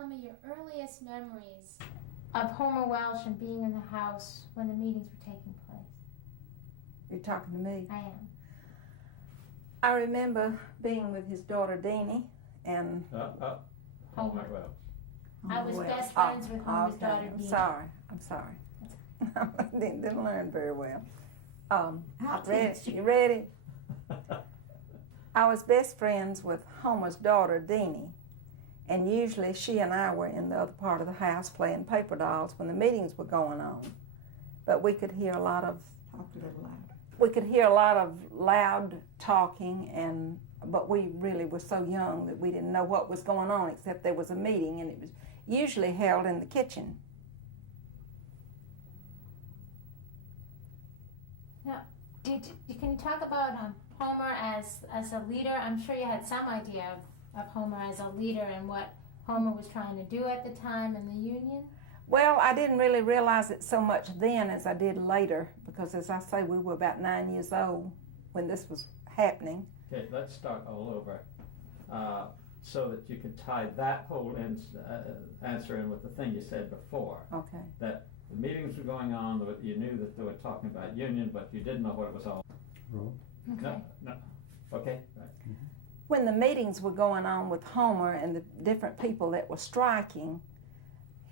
tell me your earliest memories of Homer Welsh and being in the house when the meetings were taking place? You're talking to me? I am. I remember being with his daughter Deanie and Homer. Welsh. I was best friends with Homer's daughter Deanie. I'm sorry. I didn't learn very well. Ready? You ready? I was best friends with Homer's daughter Deanie, and usually she and I were in the other part of the house playing paper dolls when the meetings were going on. But we could hear a lot of loud talking, but we really were so young that we didn't know what was going on, except there was a meeting, and it was usually held in the kitchen. Now, can you talk about Homer as a leader? I'm sure you had some idea of Homer as a leader and what Homer was trying to do at the time in the Union. Well, I didn't really realize it so much then as I did later, because as I say, we were about 9 years old when this was happening. Okay, let's start all over so that you could tie that whole answer in with the thing you said before. Okay. That the meetings were going on, you knew that they were talking about Union, but you didn't know what it was all about. Okay. No. Okay, right. When the meetings were going on with Homer and the different people that were striking,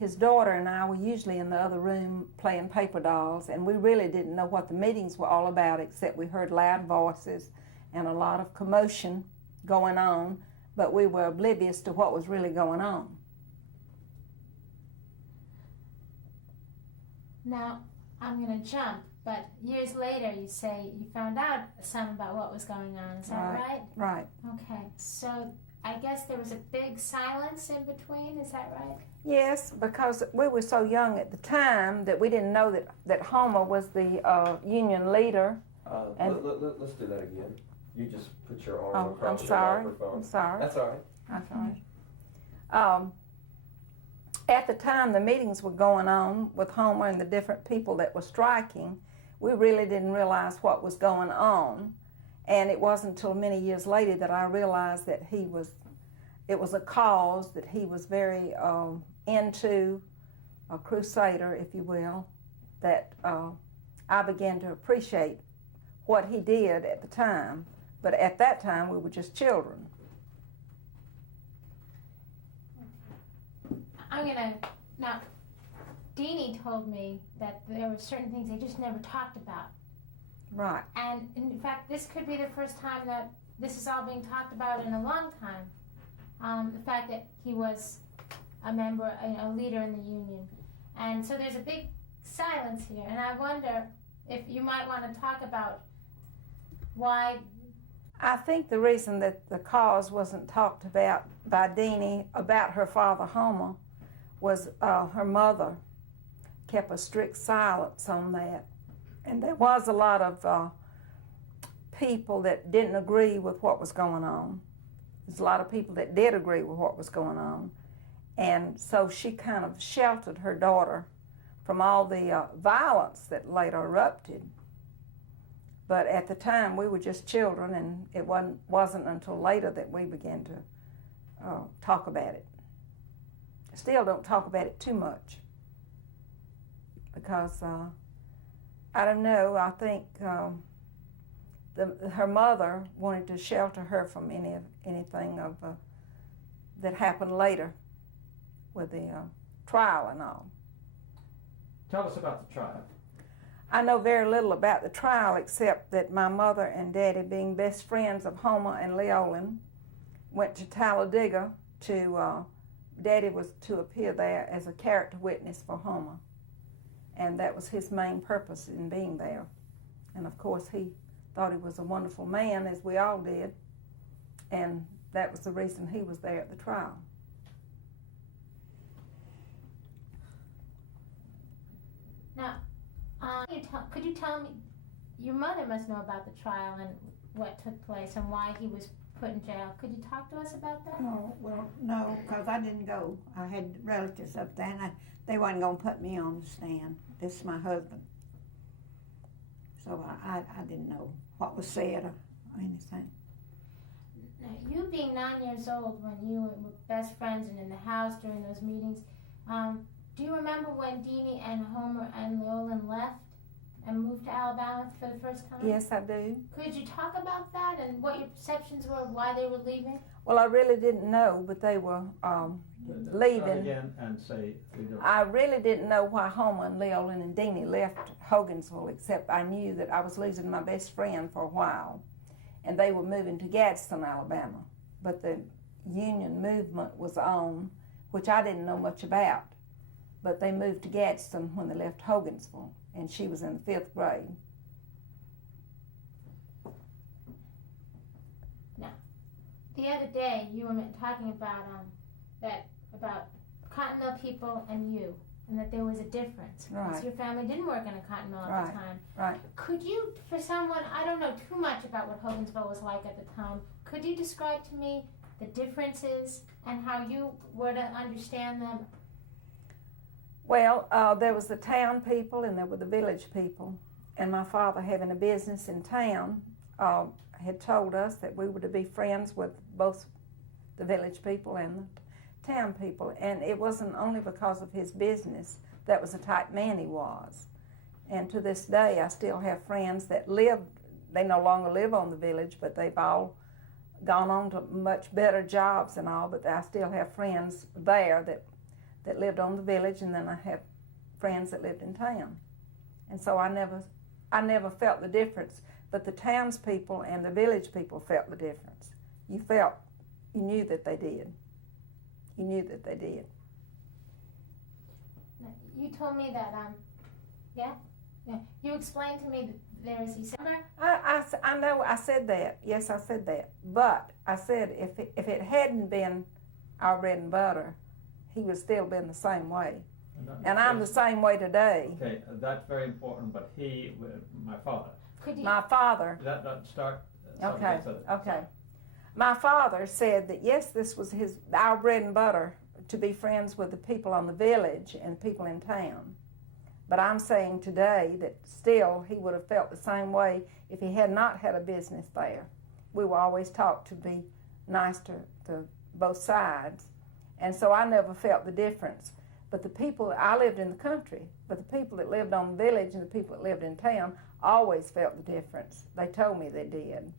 his daughter and I were usually in the other room playing paper dolls, and we really didn't know what the meetings were all about, except we heard loud voices and a lot of commotion going on, but we were oblivious to what was really going on. Now, I'm going to jump, but years later you say you found out some about what was going on. Is that right? Right. Okay, so I guess there was a big silence in between, is that right? Yes, because we were so young at the time that we didn't know that Homer was the Union leader. Let's do that again. You just put your arm across your microphone. I'm sorry. That's all right. That's all right. At the time the meetings were going on with Homer and the different people that were striking, we really didn't realize what was going on. And it wasn't until many years later that I realized that it was a cause that he was very into, a crusader, if you will, that I began to appreciate what he did at the time. But at that time, we were just children. Now, Deanie told me that there were certain things they just never talked about. Right. And in fact, this could be the first time that this is all being talked about in a long time. The fact that he was a member, a leader in the Union. And so there's a big silence here. And I wonder if you might want to talk about why. I think the reason that the cause wasn't talked about by Deanie about her father Homer was her mother kept a strict silence on that. And there was a lot of people that didn't agree with what was going on. There's a lot of people that did agree with what was going on. And so she kind of sheltered her daughter from all the violence that later erupted. But at the time, we were just children, and it wasn't until later that we began to talk about it. Still don't talk about it too much because I don't know, I think her mother wanted to shelter her from anything that happened later with the trial and all. Tell us about the trial. I know very little about the trial except that my mother and Daddy, being best friends of Homer and Leolin, went to Talladega to, Daddy was to appear there as a character witness for Homer. And that was his main purpose in being there. And of course he thought he was a wonderful man, as we all did, and that was the reason he was there at the trial. Now, could you tell me, your mother must know about the trial and what took place and why he was put in jail. Could you talk to us about that? Oh, well, no, because I didn't go. I had relatives up there, and they wasn't going to put me on the stand. This is my husband. So I didn't know what was said or anything. Now, you being 9 years old when you were best friends and in the house during those meetings, do you remember when Deanie and Homer and Leolin left and moved to Alabama for the first time? Yes, I do. Could you talk about that and what your perceptions were of why they were leaving? Well, I really didn't know, but they were leaving. Start again and say. I really didn't know why Homer and Leolin and Deanie left Hogansville, except I knew that I was losing my best friend for a while, and they were moving to Gadsden, Alabama. But the Union movement was on, which I didn't know much about. But they moved to Gadsden when they left Hogansville, and she was in the 5th grade. Now, the other day you were talking about about cotton mill people and you, and that there was a difference. Right. Because your family didn't work in a cotton mill at the time. Right. Could you, for someone, I don't know too much about what Hogansville was like at the time, could you describe to me the differences and how you were to understand them? Well, there was the town people and there were the village people. And my father, having a business in town, had told us that we were to be friends with both the village people and the town people. And it wasn't only because of his business. That was the type man he was. And to this day, I still have friends that live, they no longer live on the village, but they've all gone on to much better jobs and all, but I still have friends there that lived on the village, and then I have friends that lived in town. And so I never felt the difference, but the townspeople and the village people felt the difference. You knew that they did. You knew that they did. You told me that, yeah? You explained to me that there is December. I know I said that. Yes, I said that. But I said if it hadn't been our bread and butter, he would still been the same way. And I'm the same way today. Okay, that's very important, but my father. My father. That start. Okay. My father said that yes, this was our bread and butter, to be friends with the people on the village and people in town. But I'm saying today that still he would have felt the same way if he had not had a business there. We were always taught to be nice to both sides. And so I never felt the difference. But the people, I lived in the country, but the people that lived on the village and the people that lived in town always felt the difference. They told me they did.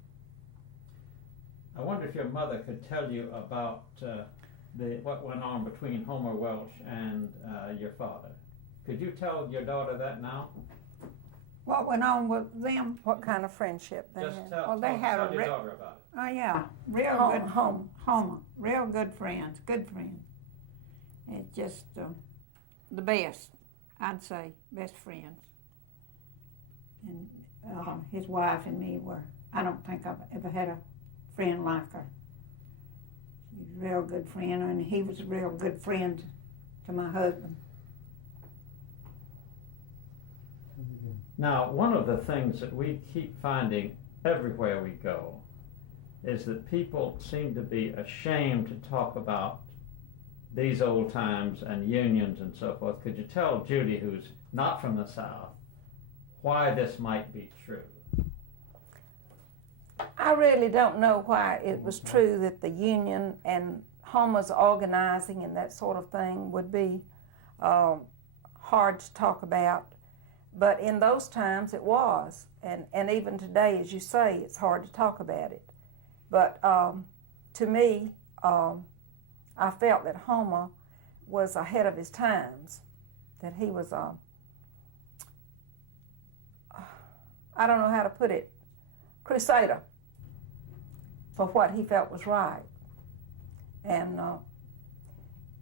I wonder if your mother could tell you about what went on between Homer Welch and your father. Could you tell your daughter that now? What went on with them? What kind of friendship they Just had? tell they had your daughter about it. Oh yeah, real good. Homer, real good friends, good friends. It's just the best, I'd say, best friends. And his wife and me were. I don't think I've ever had a friend like her. She's a real good friend, and he was a real good friend to my husband. Now, one of the things that we keep finding everywhere we go is that people seem to be ashamed to talk about these old times and unions and so forth. Could you tell Judy, who's not from the South, why this might be true? I really don't know why it was true that the union and Homer's organizing and that sort of thing would be hard to talk about. But in those times it was, and even today, as you say, it's hard to talk about it. But to me, I felt that Homer was ahead of his times, that he was, I don't know how to put it, crusader for what he felt was right. And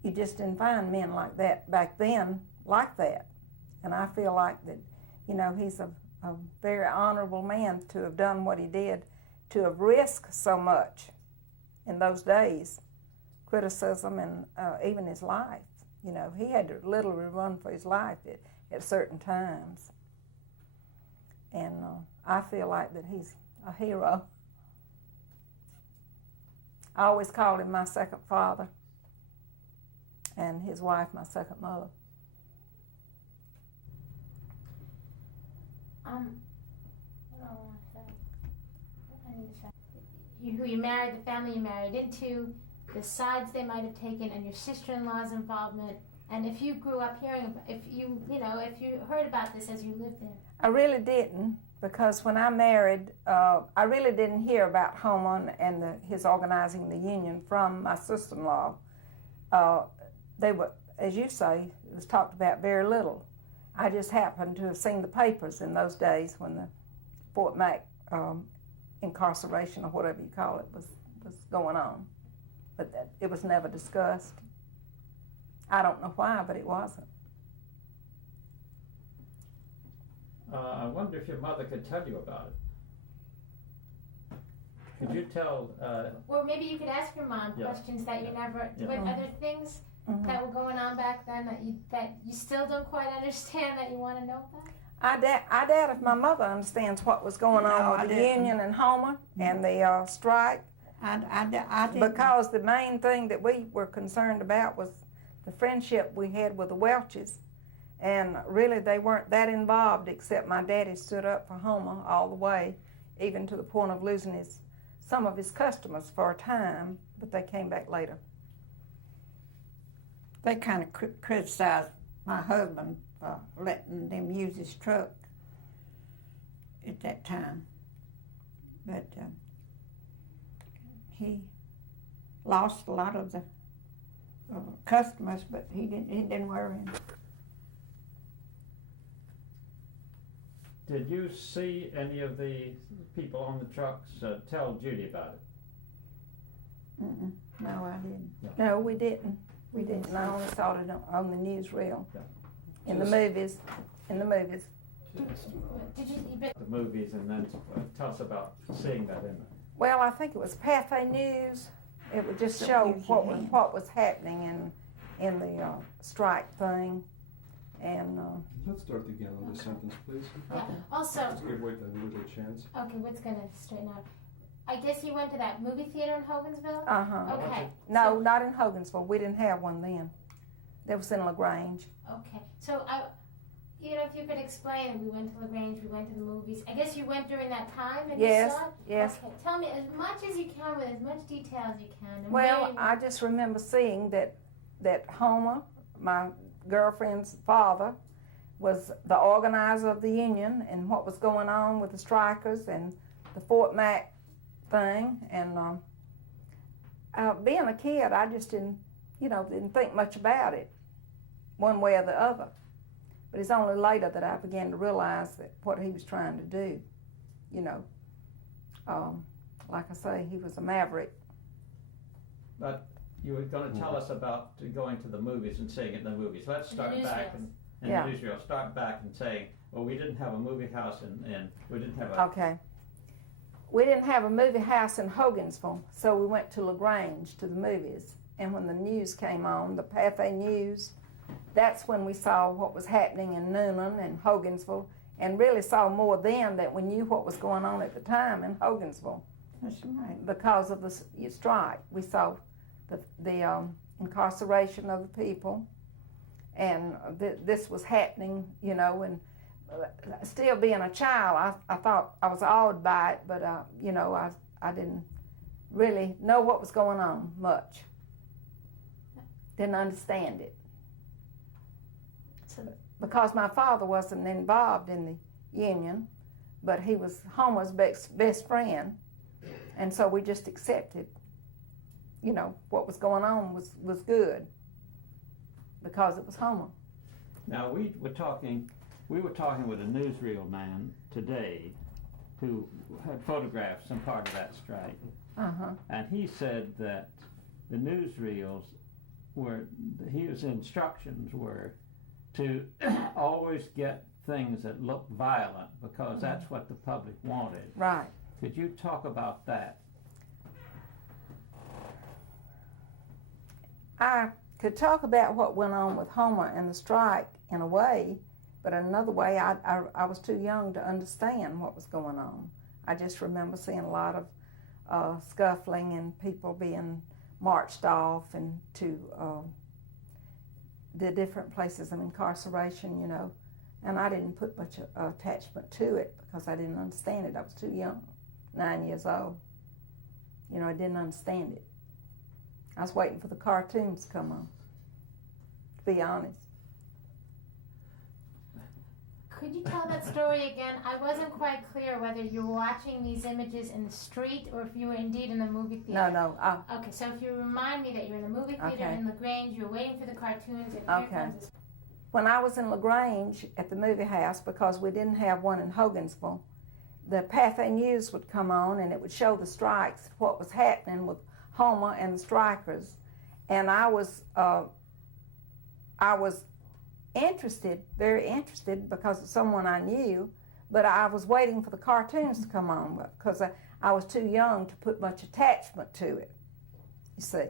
you just didn't find men like that back then, like that. And I feel like that, he's a very honorable man to have done what he did, to have risked so much in those days, criticism and even his life. He had to literally run for his life at certain times. And I feel like that he's a hero. I always called him my second father, and his wife my second mother. What do I want to say? What do I need to say? who you married, the family you married into, the sides they might have taken, and your sister-in-law's involvement. And if you grew up hearing, if you heard about this as you lived there. I really didn't, because when I married, I really didn't hear about Homer and his organizing the union from my sister-in-law. They were, as you say, it was talked about very little. I just happened to have seen the papers in those days when the Fort Mac incarceration, or whatever you call it, was going on. But it was never discussed. I don't know why, but it wasn't. I wonder if your mother could tell you about it. Could you tell? Or maybe you could ask your mom questions that you never. Yeah. Were there things that were going on back then that you still don't quite understand that you want to know about? I doubt if my mother understands what was going on with the union and Homer and the strike. I didn't. Because the main thing that we were concerned about was the friendship we had with the Welches. And really they weren't that involved, except my daddy stood up for Homer all the way, even to the point of losing some of his customers for a time, but they came back later. They kind of criticized my husband for letting them use his truck at that time. But he lost a lot of the customers, but he didn't worry. Did you see any of the people on the trucks tell Judy about it? No, I didn't. No, we didn't. We didn't. I only saw it on the newsreel. Yeah. In the movies. In the movies. Did you? The movies, and then tell us about seeing that in there. Well, I think it was Pathé News. It would just show what was happening in the strike thing. And let's start again on this sentence, please. Yeah. Also. Let's give Whit a chance. Okay, what's gonna straighten out? I guess you went to that movie theater in Hogansville? Okay. No, not in Hogansville. We didn't have one then. That was in LaGrange. Okay. So if you could explain, we went to LaGrange, we went to the movies. I guess you went during that time and you saw it? Yes. Okay. Tell me as much as you can with as much detail as you can. And Well, I just remember seeing that Homer, my girlfriend's father, was the organizer of the union and what was going on with the strikers and the Fort Mac thing. And being a kid, I just didn't think much about it one way or the other. But it's only later that I began to realize that what he was trying to do, like I say, he was a maverick. But you were going to tell us about going to the movies and seeing it in the movies. Let's start back in the newsreel. Start back and saying, well, we didn't have a movie house and we didn't have a... Okay. We didn't have a movie house in Hogansville, so we went to LaGrange to the movies. And when the news came on, the Pathé News, that's when we saw what was happening in Newnan and Hogansville, and really saw more then that we knew what was going on at the time in Hogansville. That's right. Because of the strike. We saw the incarceration of the people, and this was happening, and still being a child, I thought I was awed by it, but I didn't really know what was going on much. Didn't understand it. Because my father wasn't involved in the union, but he was Homer's best friend, and so we just accepted, what was going on was good, because it was Homer. Now, we were talking with a newsreel man today who had photographed some part of that strike. And he said that the newsreels his instructions were to always get things that looked violent, because that's what the public wanted. Right. Could you talk about that? I could talk about what went on with Homer and the strike in a way, but in another way, I was too young to understand what was going on. I just remember seeing a lot of scuffling and people being marched off and to the different places of incarceration, and I didn't put much attachment to it because I didn't understand it. I was too young, 9 years old. You know, I didn't understand it. I was waiting for the cartoons to come on, to be honest. Could you tell that story again? I wasn't quite clear whether you were watching these images in the street or if you were indeed in the movie theater. No. Okay, so if you remind me that you're in the movie theater Okay. in LaGrange, you're waiting for the cartoons, and Okay. here comes this. When I was in LaGrange at the movie house, because we didn't have one in Hogansville, the Pathé News would come on and it would show the strikes, what was happening with Homer and the strikers. And I was interested, very interested, because of someone I knew, but I was waiting for the cartoons to come on because I was too young to put much attachment to it, you see.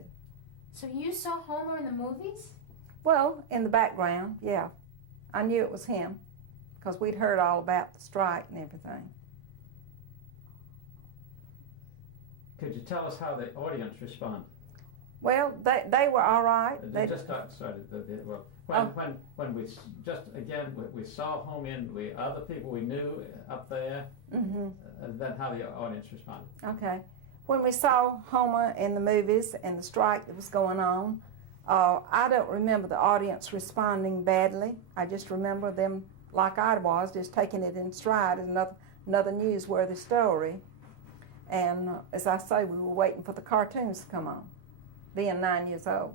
So you saw Homer in the movies? Well, in the background, yeah. I knew it was him because we'd heard all about the strike and everything. Could you tell us how the audience responded? Well, they were all right. They just started. When we we saw Homer and other people we knew up there. Mm-hmm. Then how the audience responded. Okay. When we saw Homer in the movies and the strike that was going on, I don't remember the audience responding badly. I just remember them, like I was, just taking it in stride as another newsworthy story. And as I say, we were waiting for the cartoons to come on, being 9 years old.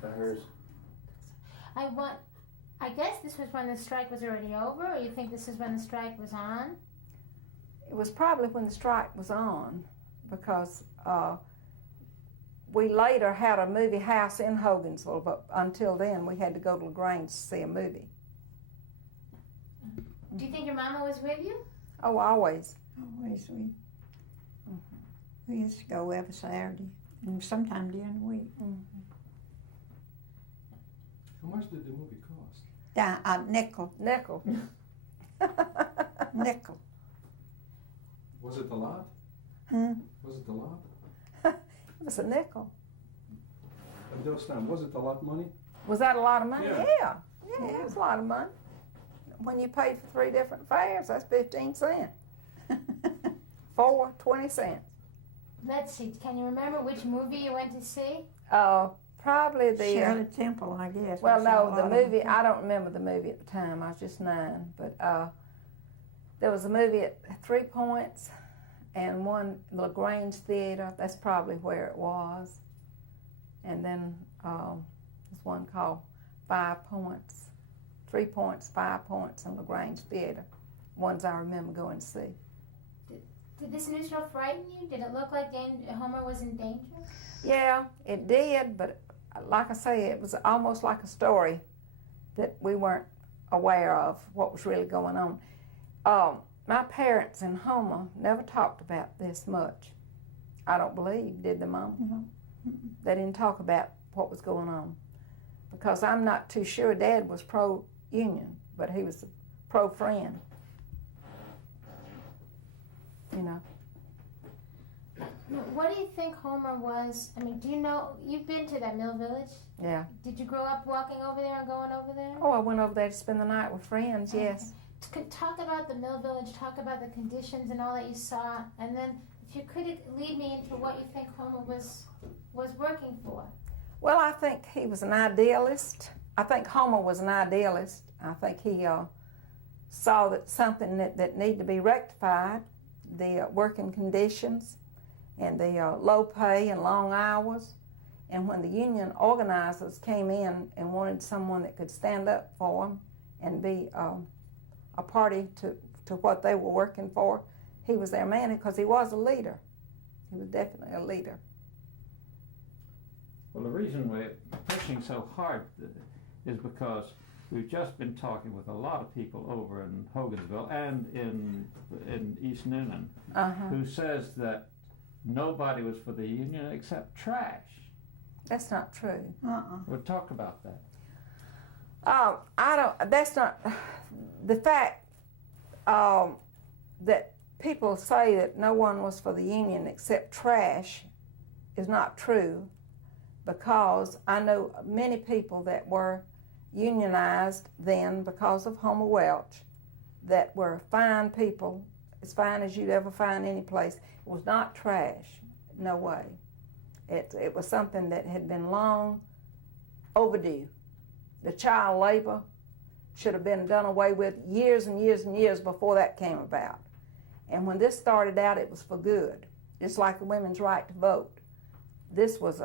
Hers. I guess this was when the strike was already over, or you think this is when the strike was on? It was probably when the strike was on, because we later had a movie house in Hogansville, but until then we had to go to LaGrange to see a movie. Do you think your mama was with you? Oh, always. Always we used to go every Saturday and sometime during the week. Mm-hmm. How much did the movie cost? Nickel. Nickel. Nickel. Was it a lot? Hmm? Was it a lot? It was a nickel. At those times, was it a lot of money? Was that a lot of money? Yeah. Yeah, it was a lot of money. When you paid for 3 different fares, that's 15 cents. 4, 20 cents. Let's see, can you remember which movie you went to see? Probably the... Shirley Temple, I guess. Well, We saw no, a the lot of movie, them. I don't remember the movie at the time. I was just 9. But there was a movie at 3 Points and one LaGrange Theater. That's probably where it was. And then there's one called 5 Points. 3 Points, 5 Points, and LaGrange Theater. Ones I remember going to see. Did this news show frighten you? Did it look like Homer was in danger? Yeah, it did, but like I say, it was almost like a story that we weren't aware of what was really going on. My parents and Homer never talked about this much. I don't believe, did they, Mom? No. They didn't talk about what was going on. Because I'm not too sure Dad was pro-union, but he was pro-friend. You know. What do you think Homer was? I mean, do you know, you've been to that Mill Village? Yeah. Did you grow up walking over there and going over there? Oh, I went over there to spend the night with friends, yes. Talk about the Mill Village, talk about the conditions and all that you saw, and then if you could lead me into what you think Homer was working for. Well, I think he was an idealist. I think Homer was an idealist. I think he saw that something that needed to be rectified, the working conditions and the low pay and long hours. And when the union organizers came in and wanted someone that could stand up for them and be a party to what they were working for, he was their man because he was a leader. He was definitely a leader. Well, the reason we're pushing so hard is because we've just been talking with a lot of people over in Hogansville and in East Newnan who says that nobody was for the union except trash. That's not true. We'll talk about that. That's not, the fact that people say that no one was for the union except trash is not true, because I know many people that were unionized then because of Homer Welch that were fine people, as fine as you'd ever find any place. It was not trash. No way. It was something that had been long overdue. The child labor should have been done away with years and years and years before that came about. And when this started out, it was for good. It's like the women's right to vote. This was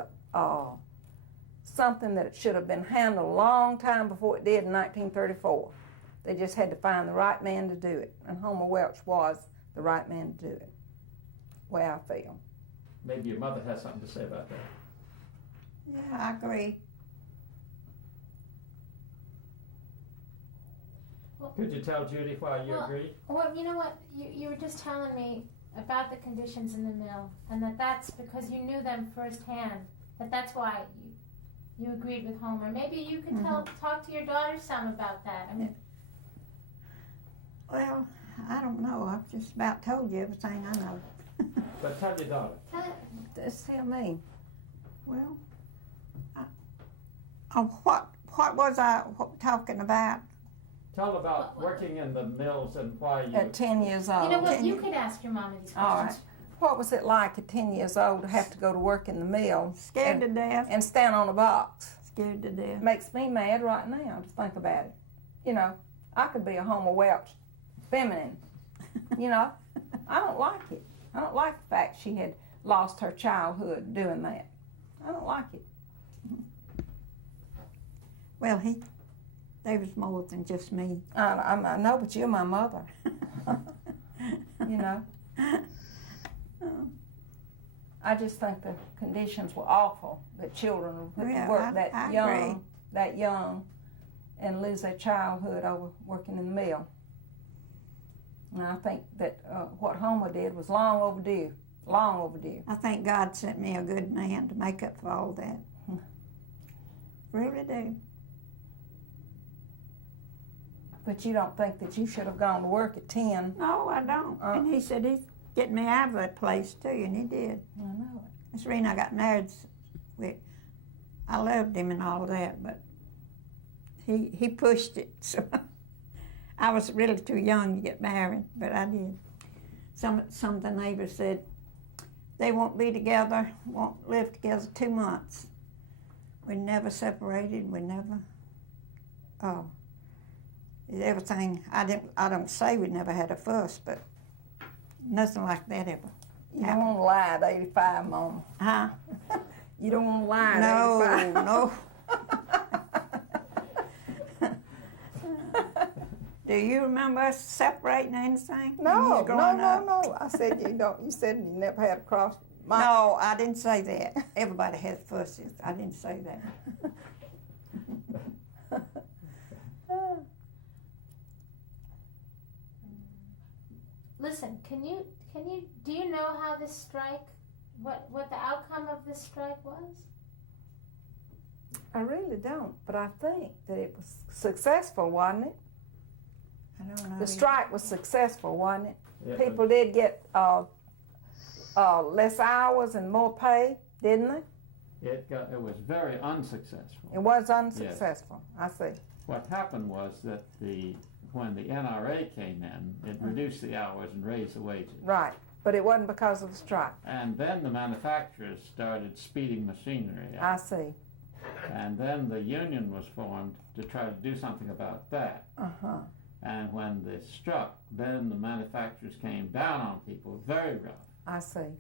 something that should have been handled a long time before it did in 1934. They just had to find the right man to do it. And Homer Welch was the right man to do it, the way I feel. Maybe your mother has something to say about that. Yeah, I agree. Could you tell Judy why you agree? Well, you know what? You were just telling me about the conditions in the mill, and that's because you knew them firsthand. That's why you agreed with Homer. Maybe you could talk to your daughter some about that. I mean, Well, I don't know. I've just about told you everything I know. But tell your daughter. Just tell me. Well, what was I talking about? Tell about working in the mills and why you... At 10 years old. you know what? You could ask your mama these questions. All right. What was it like at 10 years old to have to go to work in the mill Scared to death. and stand on a box? Scared to death. Makes me mad right now to think about it. You know, I could be a Homer Welch feminine. You know, I don't like it. I don't like the fact she had lost her childhood doing that. I don't like it. Well, they was more than just me. I know, but you're my mother. You know. I just think the conditions were awful. That children would put to work that young, and lose their childhood over working in the mill. And I think that what Homer did was long overdue. Long overdue. I think God sent me a good man to make up for all that. Really do. But you don't think that you should have gone to work at 10? No, I don't. And he said he's getting me out of that place too, and he did. I know it. That's the reason I got married. I loved him and all that, but he pushed it. So I was really too young to get married, but I did. Some of the neighbors said they won't be together, won't live together 2 months. We never separated. We never. Everything. I don't say we never had a fuss, but nothing like that ever. You don't want to lie at 85, Mom. Huh? You don't want to lie at 85. No. Do you remember us separating or anything? when you was growing up? No. I said you don't. You said you never had a cross. No, I didn't say that. Everybody has fusses. I didn't say that. Listen, do you know how this strike, what the outcome of this strike was? I really don't, but I think that it was successful, wasn't it? I don't know. The strike was successful, wasn't it? Yeah, People did get less hours and more pay, didn't they? It was very unsuccessful. It was unsuccessful. Yes. I see. What happened was that when the NRA came in, it reduced the hours and raised the wages. Right, but it wasn't because of the strike. And then the manufacturers started speeding machinery up. I see. And then the union was formed to try to do something about that. Uh-huh. And when they struck, then the manufacturers came down on people very rough. I see.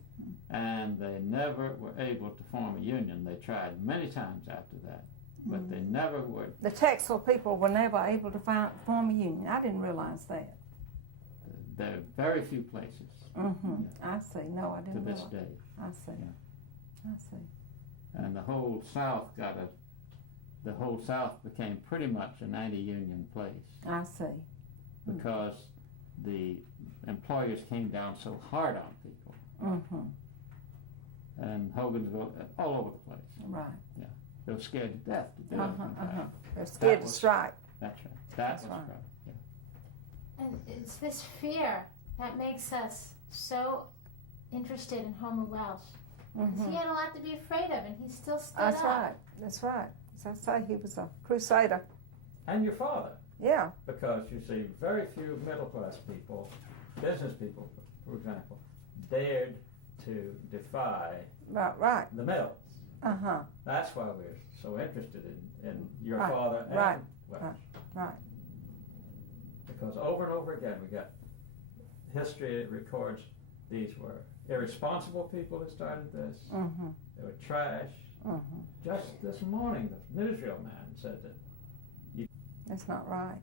And they never were able to form a union. They tried many times after that, but they never would. The Texel people were never able to form a union. I didn't realize that. There are very few places. Mm-hmm. Yeah. I see. No, I didn't to this realize. day. I see. Yeah. I see. And the whole South became pretty much an anti-union place. I see. Because the employers came down so hard on people. Mm-hmm. And Hogansville, all over the place. Right. Yeah. They were scared to death to do it. They're scared to strike. That's right. That's right. right. Yeah. And it's this fear that makes us so interested in Homer Welch. Mm-hmm. He had a lot to be afraid of, and he still stood That's up. right. That's right. As I say, he was a crusader. And your father. Yeah. Because you see, very few middle class people, business people, for example, dared to defy Right. the mills. Uh-huh. That's why we're so interested in your Right, father and right, Welsh. right. Because over and over again, we got history that records these were irresponsible people who started this. Mm-hmm. They were trash. Mm-hmm. Just this morning, the newsreel man said that That's not right.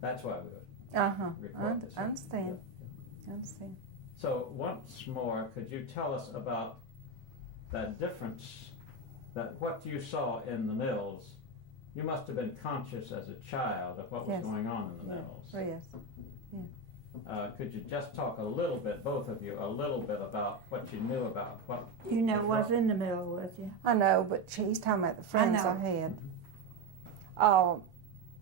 that's why we would Uh-huh. record this. I understand. Yeah. I understand. So once more, could you tell us about that difference, that what you saw in the mills? You must have been conscious as a child of what was Yes. going on in the Yeah. mills. Oh, yes. Could you just talk a little bit, both of you, a little bit about what you knew about what? You know what's in the middle, was you? I know, but he's talking about the friends know. I had.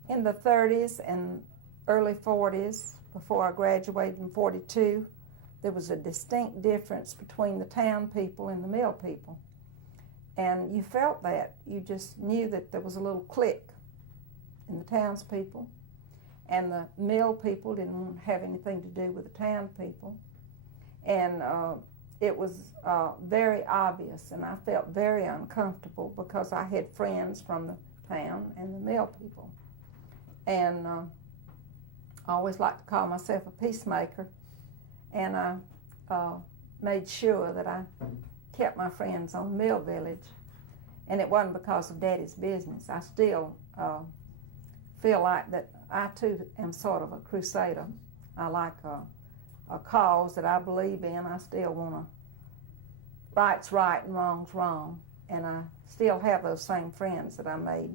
In the 30s and early 40s, before I graduated in 42, there was a distinct difference between the town people and the mill people. And you felt that. You just knew that there was a little clique in the townspeople, and the mill people didn't have anything to do with the town people. And it was very obvious, and I felt very uncomfortable because I had friends from the town and the mill people. And I always liked to call myself a peacemaker, and I made sure that I kept my friends on Mill Village. And it wasn't because of Daddy's business. I still feel like that I too am sort of a crusader. I like a cause that I believe in. I still want to, right's right and wrong's wrong. And I still have those same friends that I made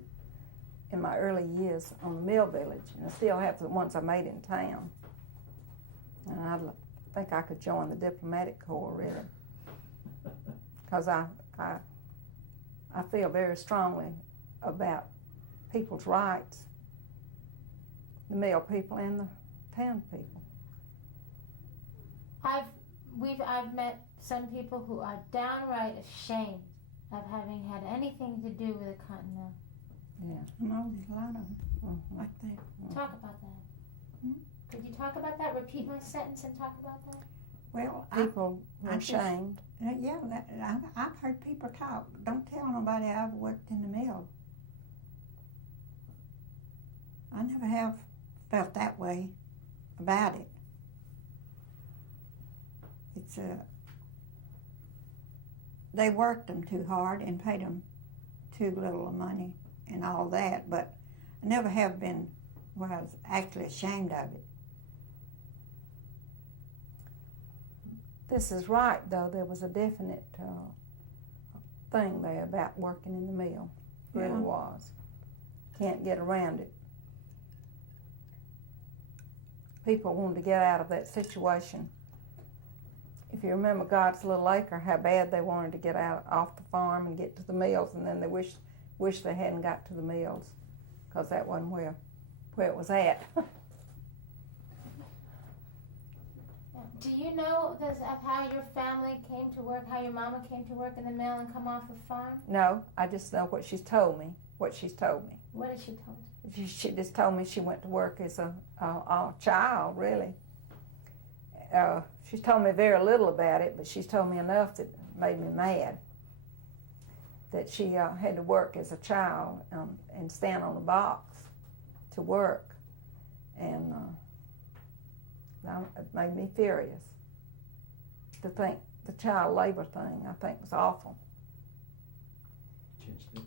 in my early years on the Mill Village. And I still have the ones I made in town. And I think I could join the diplomatic corps, really. Because I feel very strongly about people's rights, the mill people and the town people. I've met some people who are downright ashamed of having had anything to do with a cotton mill. Yeah. No, there's a lot of them Mm-hmm. like that. Talk about that. Hmm? Could you talk about that? Repeat my sentence and talk about that. Well, People were I just- ashamed. yeah, I've heard people talk. Don't tell nobody I've worked in the mill. I never have felt that way about it. It's they worked them too hard and paid them too little money and all that, but I never have been, well, I was actually ashamed of it. This is right, though. There was a definite thing there about working in the mill. Really Yeah. was. Can't get around it. People wanted to get out of that situation. If you remember God's Little Acre, how bad they wanted to get out off the farm and get to the mills, and then they wish they hadn't got to the mills, because that wasn't where it was at. Do you know of how your family came to work, how your mama came to work in the mill and come off the farm? No, I just know what she's told me. What did she tell you? She just told me she went to work as a child, really. She's told me very little about it, but she's told me enough that made me mad. That she had to work as a child and stand on a box to work. And it made me furious. To think the child labor thing, I think, was awful. Changed it.